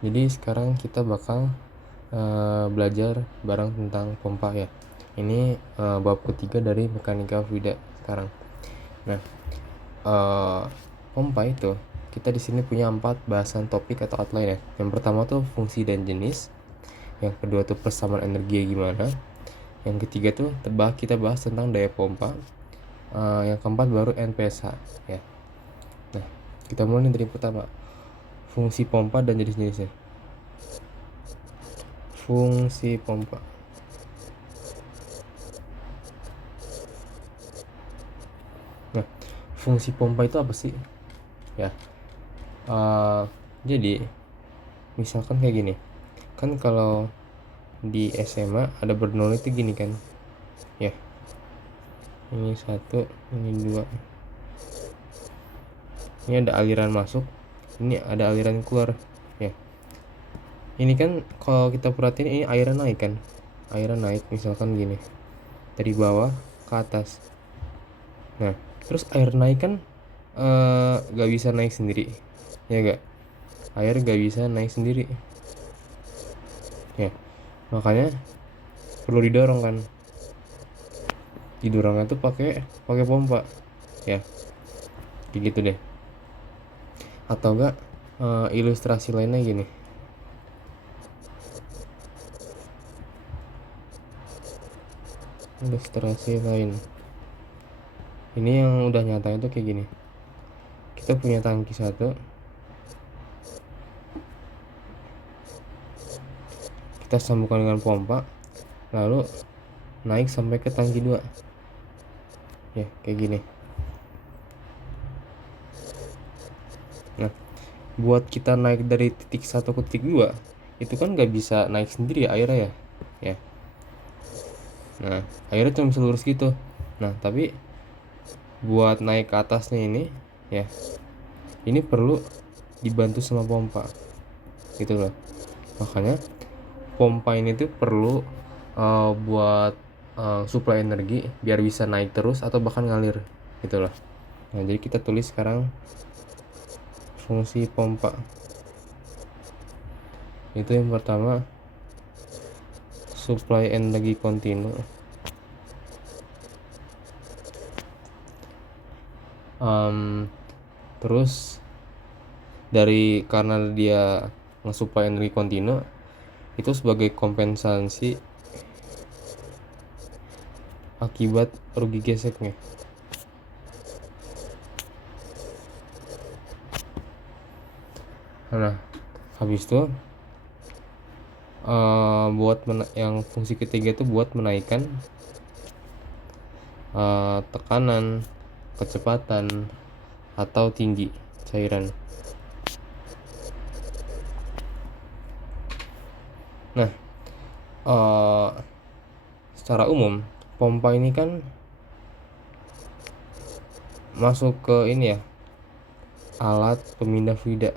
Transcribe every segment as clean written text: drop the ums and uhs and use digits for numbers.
Jadi sekarang kita bakal belajar bareng tentang pompa ya. Ini bab ketiga dari mekanika fluida sekarang. Nah, pompa itu kita di sini punya 4 bahasan topik atau outline ya. Yang pertama tuh fungsi dan jenis. Yang kedua tuh persamaan energi gimana. Yang ketiga tuh kita bahas tentang daya pompa. Yang keempat baru NPSH ya. Nah, kita mulai dari pertama, fungsi pompa dan jenis-jenisnya. Fungsi pompa. Nah, fungsi pompa itu apa sih? Ya, jadi misalkan kayak gini. Kan kalau di SMA ada Bernoulli itu gini kan. Ya. Ini 1, ini 2. Ini ada aliran masuk, ini ada aliran keluar. Ya. Ini kan kalau kita perhatiin ini airan naik kan. Airan naik misalkan gini. Dari bawah ke atas. Nah, terus air naik kan gak bisa naik sendiri. Ya gak? Air gak bisa naik sendiri. Ya. Makanya perlu didorong kan. Didorongnya tuh pakai pompa. Ya. Kayak gitu deh. Atau enggak ilustrasi lainnya gini. Ilustrasi lain. Ini yang udah nyata itu kayak gini. Kita punya tangki 1. Kita sambungkan dengan pompa. Lalu naik sampai ke tangki 2. Ya, kayak gini. Nah, buat kita naik dari titik 1 ke titik 2 itu kan gak bisa naik sendiri ya airnya ya. Ya. Nah, airnya cuma bisa lurus gitu. Nah, tapi buat naik ke atasnya ini ya, ini perlu dibantu sama pompa. Gitu loh. Makanya pompa ini tuh perlu buat suplai energi biar bisa naik terus atau bahkan ngalir gitu loh. Nah, jadi kita tulis sekarang fungsi pompa. Itu yang pertama, supply energi kontinu. Terus karena dia nge-supply energi kontinu, itu sebagai kompensasi akibat rugi geseknya. Nah, habis itu yang fungsi ketiga itu buat menaikkan tekanan, kecepatan, atau tinggi cairan. Nah, secara umum pompa ini kan masuk ke ini ya, alat pemindah fluida.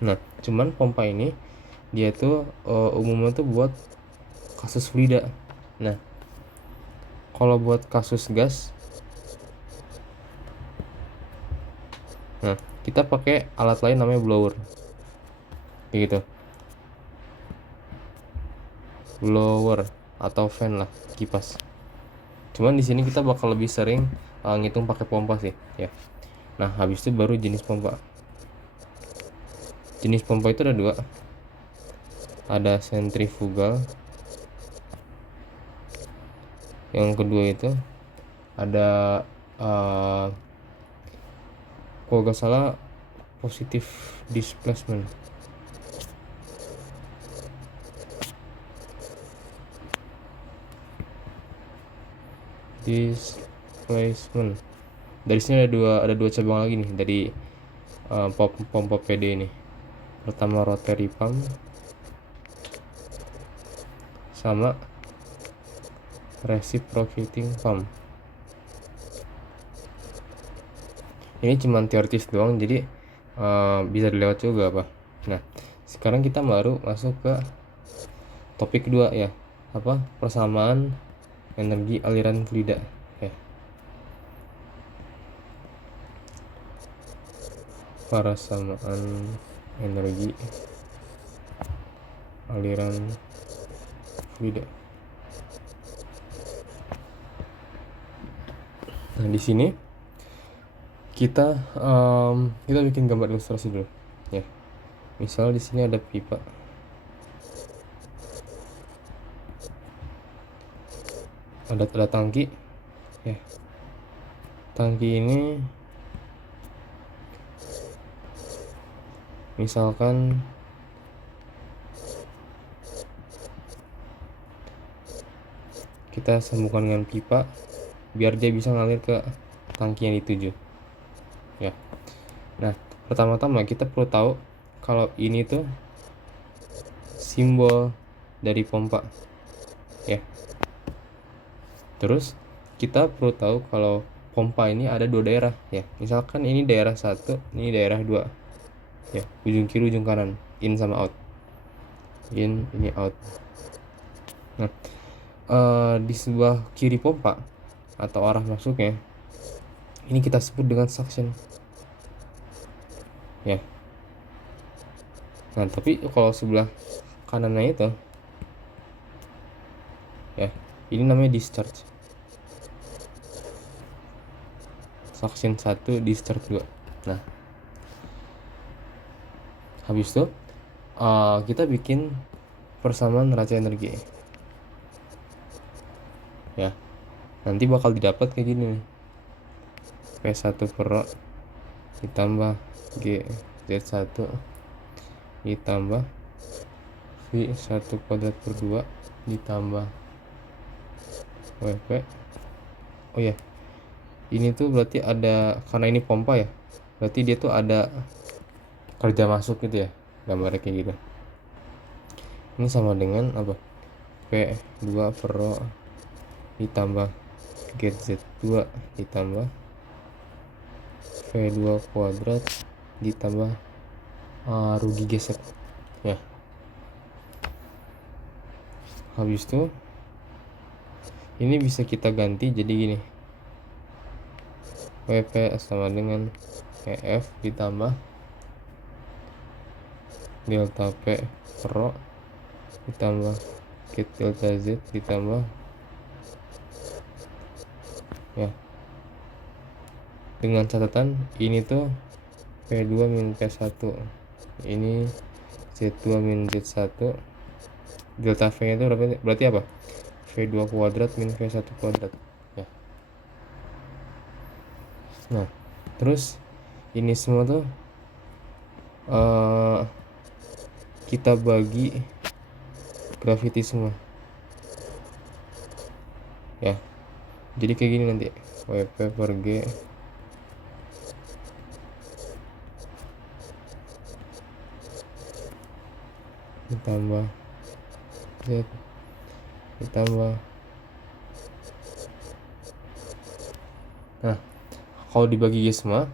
Nah, cuman pompa ini dia tuh umumnya tuh buat kasus fluida. Nah, kalau buat kasus gas, nah kita pakai alat lain namanya blower. Kayak gitu. Blower atau fan lah, kipas. Cuman di sini kita bakal lebih sering ngitung pakai pompa sih, ya. Nah, habis itu baru jenis pompa. Jenis pompa itu ada 2. Ada sentrifugal. Yang kedua itu ada kalau gak salah positive displacement. Dari sini ada dua cabang lagi nih dari pompa PD ini. Pertama rotary pump sama reciprocating pump. Ini cuma teoritis doang, jadi bisa dilewat juga apa. Nah, sekarang kita baru masuk ke topik kedua ya, apa, persamaan energi aliran fluida ya. Persamaan energi aliran fluida. Nah, di sini kita bikin gambar ilustrasi dulu ya. Misal di sini ada pipa. Ada tangki ya. Tangki ini misalkan kita sambungkan dengan pipa biar dia bisa ngalir ke tangki yang dituju ya. Nah, pertama-tama kita perlu tahu kalau ini tuh simbol dari pompa ya. Terus kita perlu tahu kalau pompa ini ada 2 daerah ya. Misalkan ini daerah 1, ini daerah 2 ya, ujung kiri ujung kanan, in sama out, in, ini out. Nah, di sebelah kiri pompa atau arah masuknya ini kita sebut dengan suction ya. Nah, tapi kalau sebelah kanannya itu ya, ini namanya discharge. Suction 1, discharge 2. Nah, habis itu kita bikin persamaan neraca energi ya. Nanti bakal didapat kayak gini nih. P1 per rho ditambah G Z1 ditambah V1 kuadrat per 2 ditambah WP. Oh ya, ini tuh berarti ada, karena ini pompa ya, berarti dia tuh ada kerja masuk gitu ya, gambarnya kayak gitu. Ini sama dengan apa? P2 per rho ditambah GZ2 ditambah V2 kuadrat ditambah rugi geser ya. Habis itu ini bisa kita ganti jadi gini, WP sama dengan EF ditambah delta P per rho ditambah get delta Z ditambah ya, dengan catatan ini tuh P2 min P1, ini Z2 min Z1, delta V nya itu berarti apa? V2 kuadrat min V1 kuadrat ya. Nah, terus ini semua tuh kita bagi gravity semua ya. Jadi kayak gini nanti, WP per G ditambah Z ditambah. Nah, kalau dibagi G semua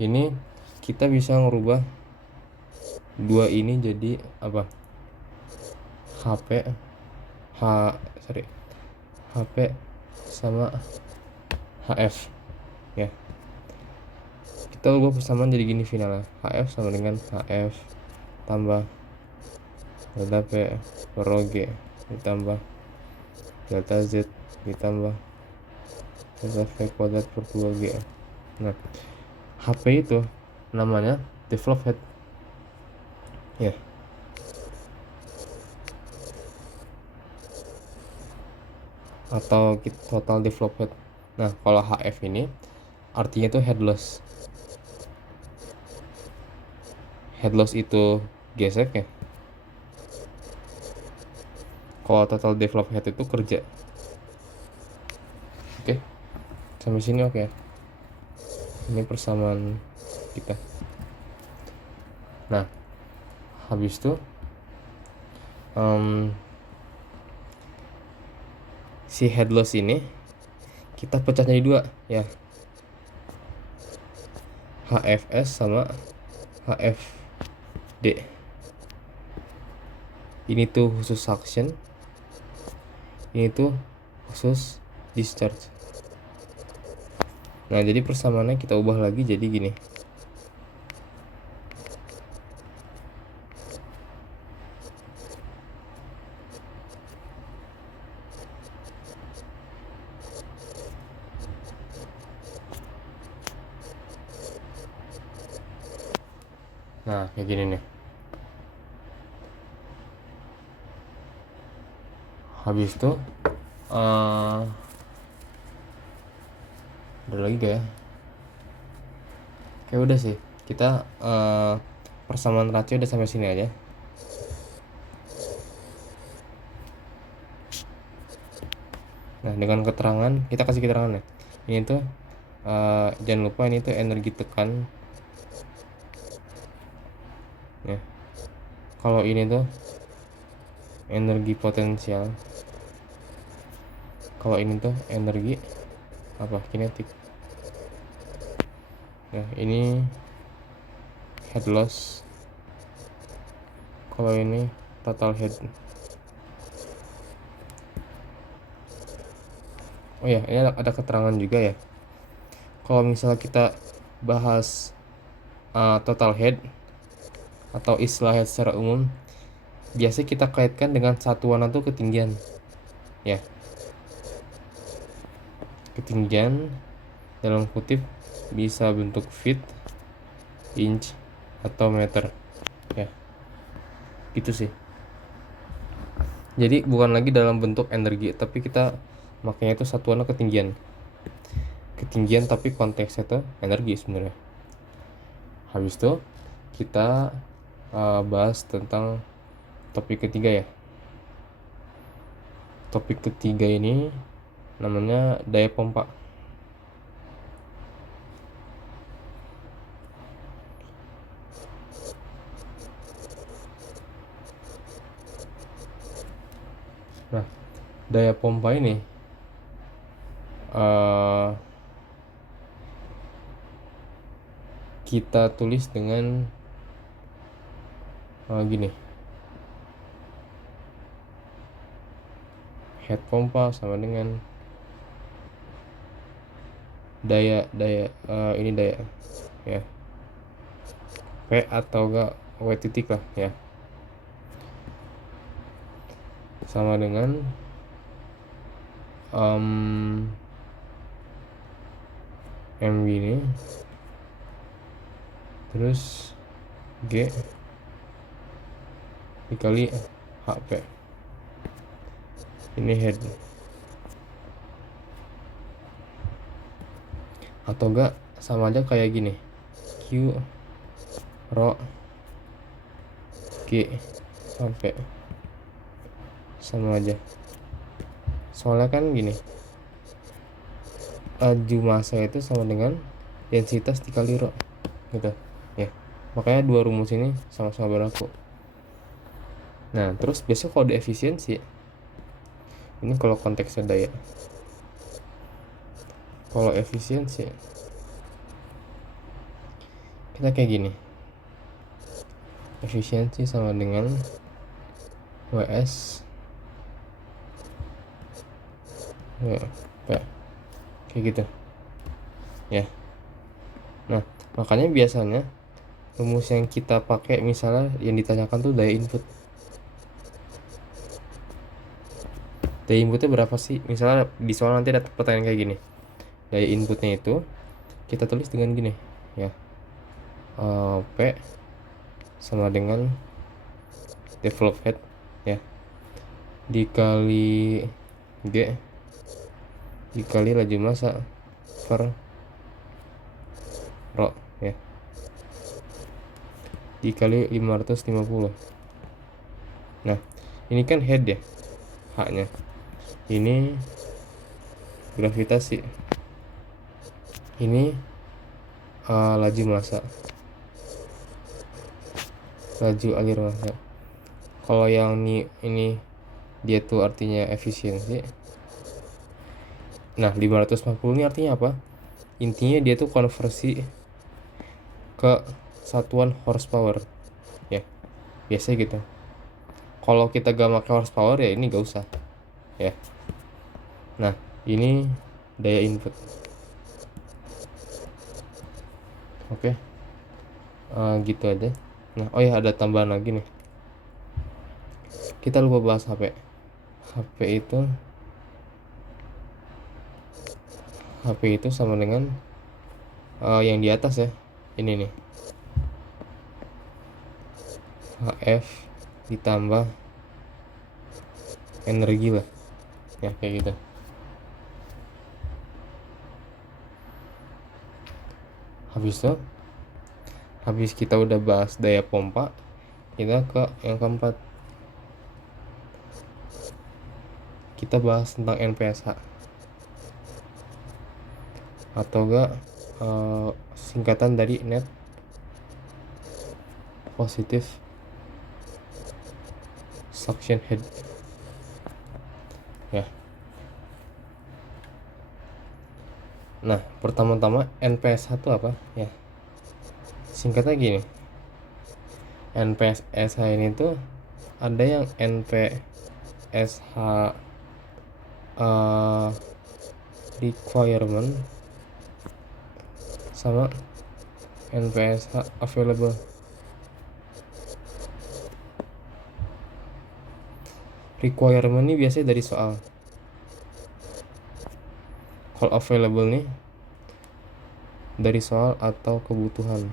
ini kita bisa ngerubah 2 ini jadi apa? HP sama HF ya. Kita ubah persamaan jadi gini finalnya, HF sama dengan HF tambah delta P per rho G ditambah delta Z ditambah delta V kuadrat per 2G. Nah, HP itu namanya develop head ya. Atau total develop head. Nah, kalau HF ini artinya itu headless. Headless itu gesek ya. Kalau total develop head itu kerja. Oke. Sampai sini oke. Ini persamaan kita. Nah, habis itu si headless ini kita pecah jadi 2 ya, HFS sama HFD. Ini tuh khusus suction, ini tuh khusus discharge. Nah, jadi persamaannya kita ubah lagi jadi gini, Nah, kayak gini nih. Habis itu ada lagi gak ya? Kayak udah sih. Kita persamaan ratio udah sampai sini aja. Nah, dengan keterangan, kita kasih keterangan ya. Ini tuh jangan lupa ini tuh energi tekan. Ya. Kalau ini tuh energi potensial. Kalau ini tuh energi apa? Kinetik. Ya, ini head loss. Kalau ini total head. Oh ya, ini ada keterangan juga ya. Kalau misalnya kita bahas total head atau istilah head secara umum, biasanya kita kaitkan dengan satuan atau ketinggian. Ya, ketinggian dalam kutip bisa bentuk feet, inch, atau meter. Ya, gitu sih. Jadi bukan lagi dalam bentuk energi, tapi kita makanya itu satuannya ketinggian. Ketinggian tapi konteksnya itu energi sebenarnya. Habis itu kita bahas tentang topik ketiga ya. Topik ketiga ini namanya daya pompa. Nah, daya pompa ini kita tulis dengan gini. Head pompa sama dengan daya ini daya ya. P atau enggak W titik lah ya. Sama dengan MV ini terus G dikali HP. Ini head. Atau enggak sama aja kayak gini. Q rho G sampai sama aja. Soalnya kan gini. Laju massa itu sama dengan densitas dikali rho gitu ya. Makanya dua rumus ini sama-sama berlaku. Nah, terus biasanya kalau di efisiensi ini kalau konteksnya daya. Kalau efisiensi kita kayak gini. Efisiensi sama dengan WS kayak gitu ya. Nah, makanya biasanya rumus yang kita pakai misalnya yang ditanyakan tuh daya input. Daya inputnya berapa sih? Misalnya di soal nanti ada pertanyaan kayak gini. Daya inputnya itu kita tulis dengan gini ya. P sama dengan develop head ya dikali G dikali laju massa per rho ya dikali 550. Nah, ini kan head ya, H-nya. Ini gravitasi. Ini laju massa. Laju alir massa. Kalau yang ini dia tuh artinya efisiensi. Nah, 550 ini artinya apa? Intinya dia tuh konversi ke satuan horsepower. Ya, biasanya gitu. Kalau kita gak pakai horsepower ya ini gak usah. Ya. Nah, ini daya input. Oke. Gitu aja. Nah, oh ya ada tambahan lagi nih. Kita lupa bahas HP. HP itu sama dengan yang di atas ya. Ini nih. HF ditambah energi lah ya, kayak gitu. Habis kita udah bahas daya pompa, kita ke yang keempat, kita bahas tentang NPSH atau enggak singkatan dari net positive suction head ya. Nah, pertama-tama NPSH itu apa ya? Singkatnya gini, NPSH ini tuh ada yang NPSH requirement sama NPSH available. Requirement ini biasanya dari soal. Kalau available nih dari soal atau kebutuhan.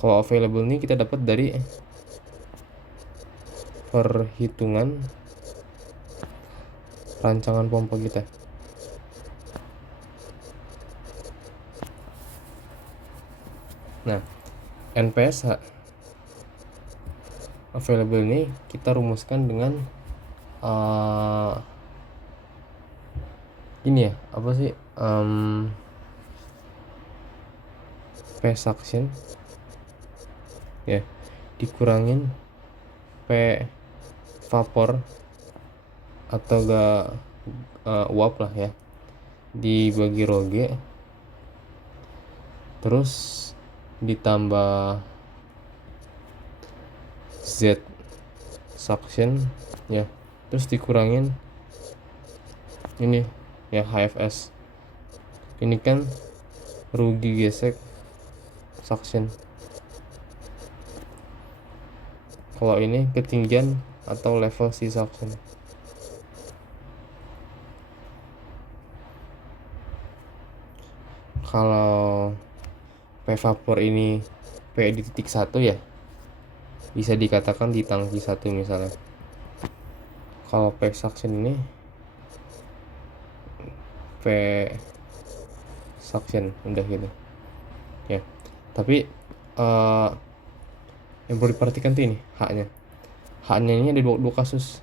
Kalau available nih kita dapat dari perhitungan rancangan pompa kita. Nah, NPSH available ini kita rumuskan dengan ini ya, apa sih, P suction ya dikurangin P vapor atau enggak uap lah ya, dibagi rho G terus ditambah Z suction ya, terus dikurangin ini ya HFS, ini kan rugi gesek suction. Kalau ini ketinggian atau level C suction. Kalau P vapor ini P di titik 1 ya, bisa dikatakan di tangki 1 misalnya. Kalau P suction ini P suction udah gitu ya. Tapi yang perlu diperhatikan tuh ini H-nya ini ada dua kasus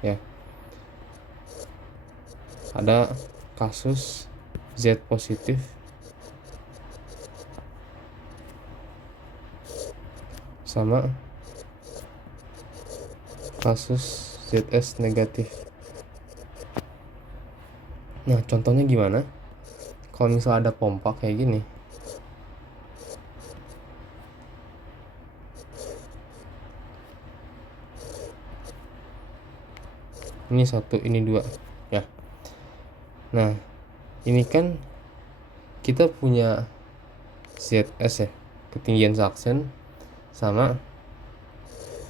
ya. Ada kasus Z positif sama kasus ZS negatif. Nah, contohnya gimana? Kalau misalnya ada pompa kayak gini, ini 1, ini 2 ya. Nah, ini kan kita punya ZS ya, ketinggian suction sama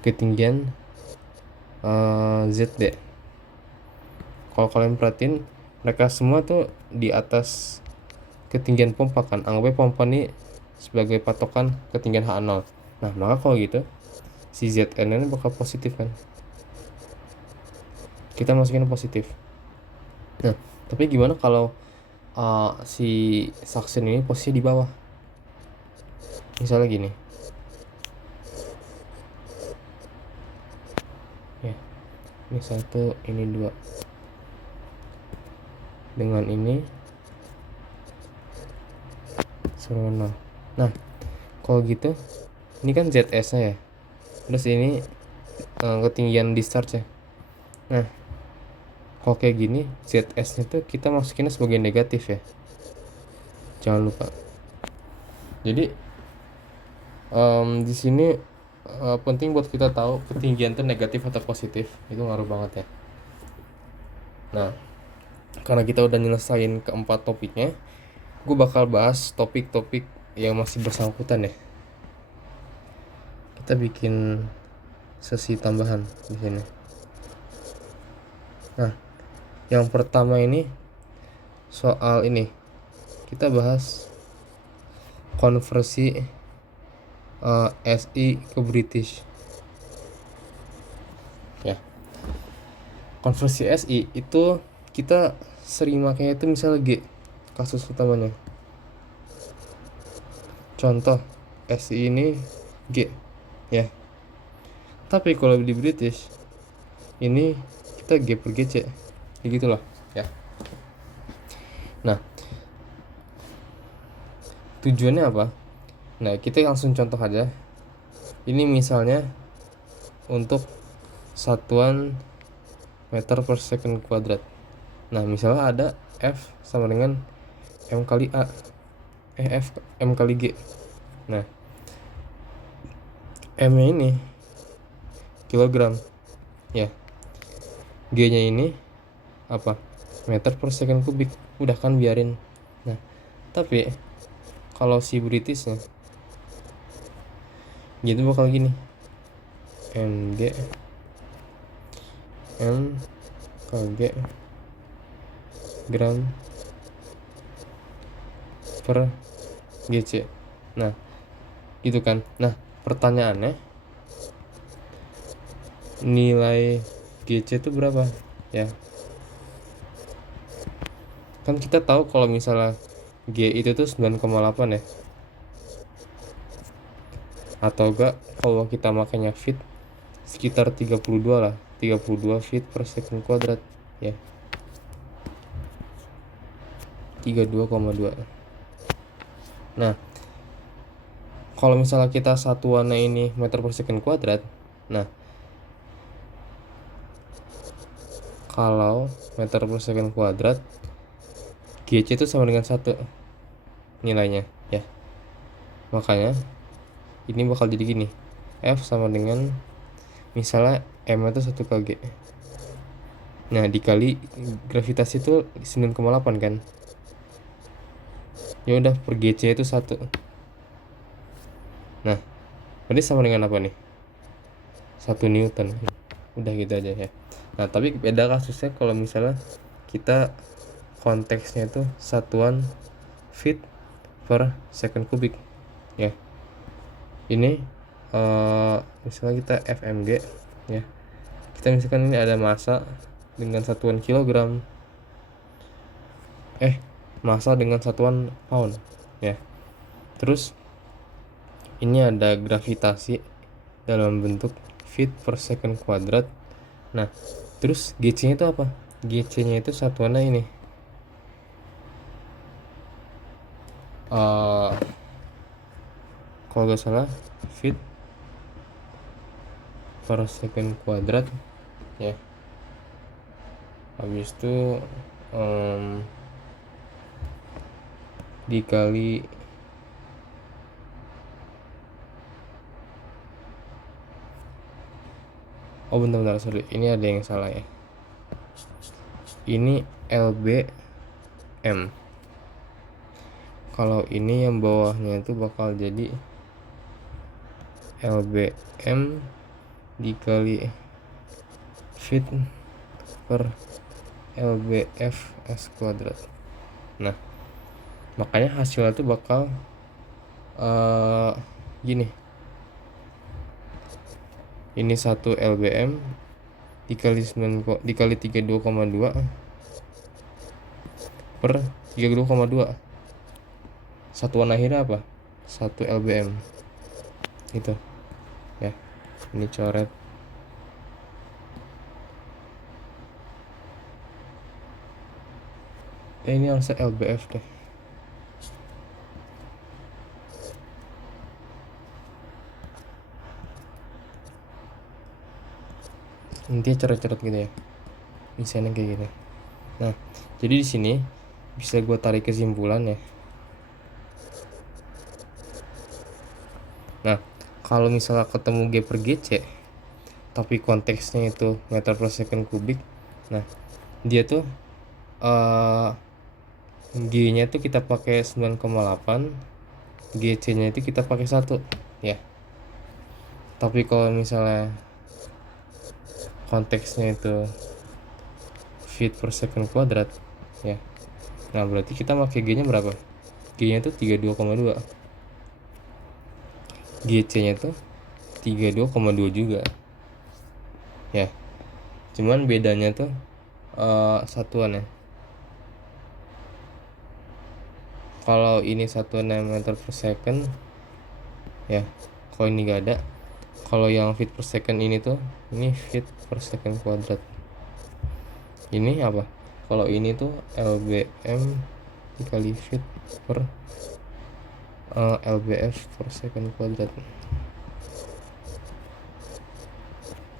ketinggian ZD. Kalau kalian perhatiin, mereka semua tuh di atas ketinggian pompa kan. Anggapnya pompa ini sebagai patokan ketinggian H0. Nah, maka kalau gitu si Zn ini bakal positif kan, kita masukin positif. Nah, tapi gimana kalau si suction ini posisi di bawah, misalnya gini ya, ini 1, ini 2 dengan ini 0. Nah, kalau gitu ini kan ZS nya ya, terus ini ketinggian discharge ya. Nah, kalau kayak gini ZS nya tuh kita masukinnya sebagai negatif ya, jangan lupa. Jadi di sini penting buat kita tahu ketinggian tuh negatif atau positif, itu ngaruh banget ya. Nah, karena kita udah nyelesain keempat topiknya, gue bakal bahas topik-topik yang masih bersangkutan ya. Kita bikin sesi tambahan di sini. Nah, yang pertama ini soal ini, kita bahas konversi SI ke British ya. Konversi SI itu kita sering makanya itu misalnya G, kasus utamanya. Contoh SI ini G ya. Tapi kalau di British ini kita G per GC ya, gitulah ya. Nah, tujuannya apa? Nah, kita langsung contoh aja. Ini misalnya untuk satuan meter per second kuadrat. Nah, misalnya ada F sama dengan M kali A, F M kali G. Nah, M nya ini kilogram ya, G nya ini apa, meter per second kubik. Udah kan, biarin. Nah, tapi kalau si Britishnya gitu bakal gini, MG M kg gram per GC. Nah, gitu kan. Nah, pertanyaannya nilai GC itu berapa ya? Kan kita tahu kalau misalnya G itu tuh 9,8 ya. Atau enggak kalau kita makanya feet sekitar 32 lah, 32 feet per second kuadrat ya. 32,2. Nah, kalau misalnya kita satuannya ini meter per second kuadrat, nah kalau meter per second kuadrat GC itu sama dengan 1 nilainya ya. Makanya ini bakal jadi gini, F sama dengan misalnya M itu 1 kg. Nah, dikali gravitasi itu 9,8 kan. Ya udah, per GC itu 1. Nah, berarti sama dengan apa nih? 1 Newton. Udah gitu aja ya. Nah, tapi beda kasusnya kalau misalnya kita konteksnya itu satuan feet per second kubik ya. Ini misalnya kita FMG ya. Kita misalkan ini ada massa dengan satuan kilogram, massa dengan satuan pound ya. Terus ini ada gravitasi dalam bentuk feet per second kuadrat. Nah, terus GC nya itu apa? GC nya itu satuannya ini kalau gak salah feet per second kuadrat ya. Habis itu dikali bentar, sorry, ini ada yang salah ya. Ini LBM. Kalau ini yang bawahnya itu bakal jadi LBM dikali feet per LBFS kuadrat. Nah, makanya hasilnya itu bakal gini. Ini 1 LBM dikali 32,2 per 32,2. Satuan akhirnya apa? 1 LBM. Itu ya. Ini coret. Ini harusnya LBF deh. Intinya coret-coret gitu ya. Misalnya kayak gini. Nah, jadi di sini bisa gue tarik kesimpulan ya. Nah, kalau misalnya ketemu G per GC tapi konteksnya itu meter per second kubik, nah dia tuh G nya itu kita pakai 9,8, GC nya itu kita pakai 1 ya. Tapi kalau misalnya konteksnya itu feet per second kuadrat ya, nah berarti kita pakai G nya berapa? G nya itu 32,2. GC nya tuh 32,2 juga ya, cuman bedanya tuh satuannya. Kalau ini satuannya meter per second ya, kalau ini gak ada. Kalau yang feet per second ini tuh, ini feet per second kuadrat. Ini apa? Kalau ini tuh LBM dikali feet per LBF per second kuadrat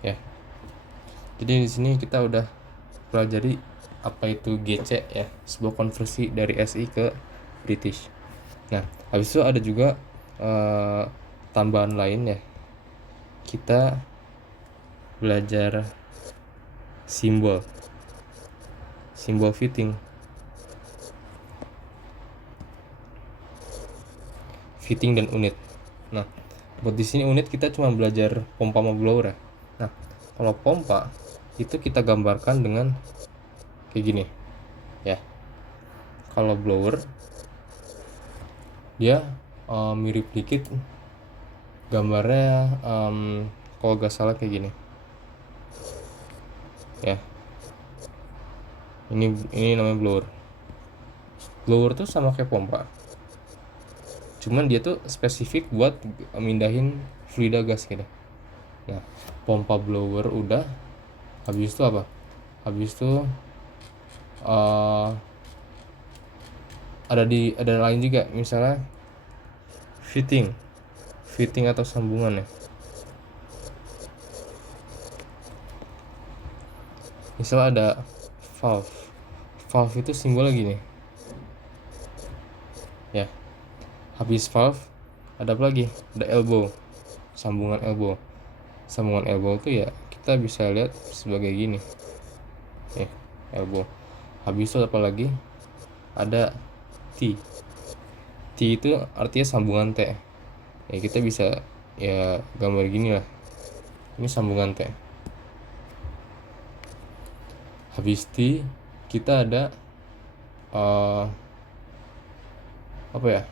ya. Jadi di sini kita udah pelajari apa itu GC ya, sebuah konversi dari SI ke British. Nah, habis itu ada juga tambahan lain ya. Kita belajar simbol fitting dan unit. Nah, buat di sini unit kita cuma belajar pompa sama blower ya. Nah, kalau pompa itu kita gambarkan dengan kayak gini ya. Kalau blower dia mirip dikit gambarnya, kalau gak salah kayak gini ya. Ini namanya blower tuh sama kayak pompa, cuman dia tuh spesifik buat mindahin fluida gas gitu. Nah, pompa blower udah, habis itu apa? Habis itu ada lain juga, misalnya fitting atau sambungan ya. Misalnya ada valve itu simbolnya gini ya. Habis valve ada apa lagi? Ada elbow, sambungan elbow tuh ya kita bisa lihat sebagai gini ya, elbow. Habis itu apa lagi? Ada T itu artinya sambungan T ya, kita bisa ya gambar gini lah, ini sambungan T. Habis T kita ada apa ya,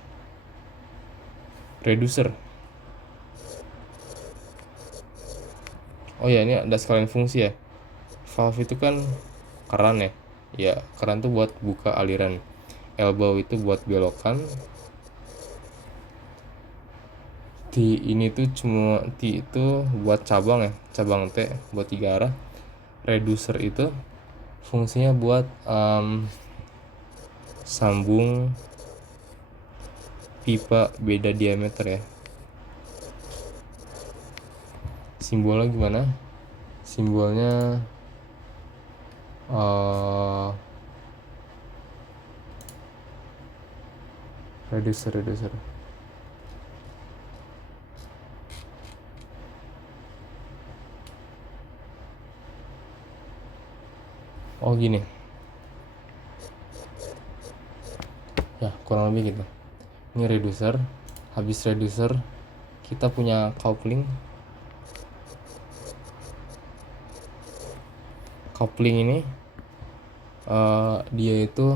reducer. Oh ya, ini ada sekalian fungsi ya. Valve itu kan keran ya. Ya, keran tuh buat buka aliran. Elbow itu buat belokan. T itu buat cabang ya, cabang T buat 3 arah. Reducer itu fungsinya buat sambung pipa beda diameter ya. Simbolnya gimana? Simbolnya reducer. Oh gini ya, kurang lebih gitu. Ini reducer. Habis reducer kita punya coupling ini dia itu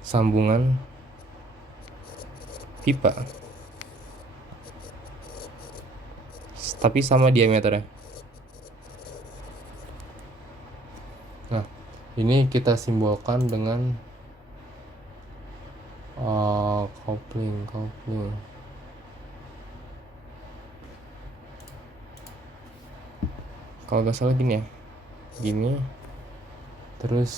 sambungan pipa tapi sama diameternya. Nah, ini kita simbolkan dengan coupling. Kalau gak salah gini ya, gini terus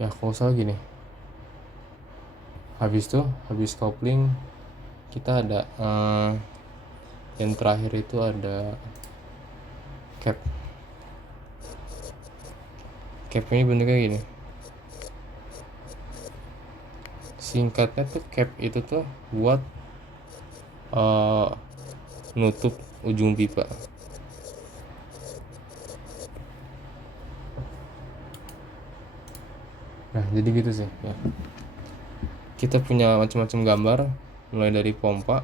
ya kalau salah gini. Habis coupling kita ada yang terakhir itu ada cap ini bentuknya gini. Singkatnya tuh cap itu tuh buat nutup ujung pipa. Nah, jadi gitu sih ya. Kita punya macam-macam gambar, mulai dari pompa,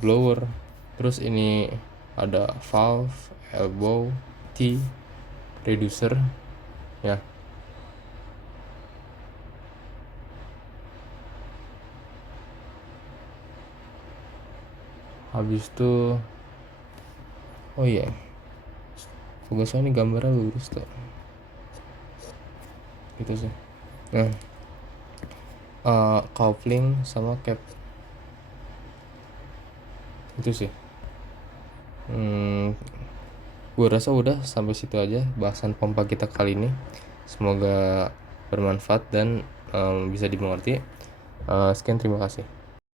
blower, terus ini ada valve, elbow, T, T reducer ya. Habis itu oh iya, fokusnya ini gambarnya lurus tuh gitu sih. Nah, coupling sama cap itu sih. Gue rasa udah sampai situ aja bahasan pompa kita kali ini. Semoga bermanfaat dan bisa dimengerti. Sekian, terima kasih.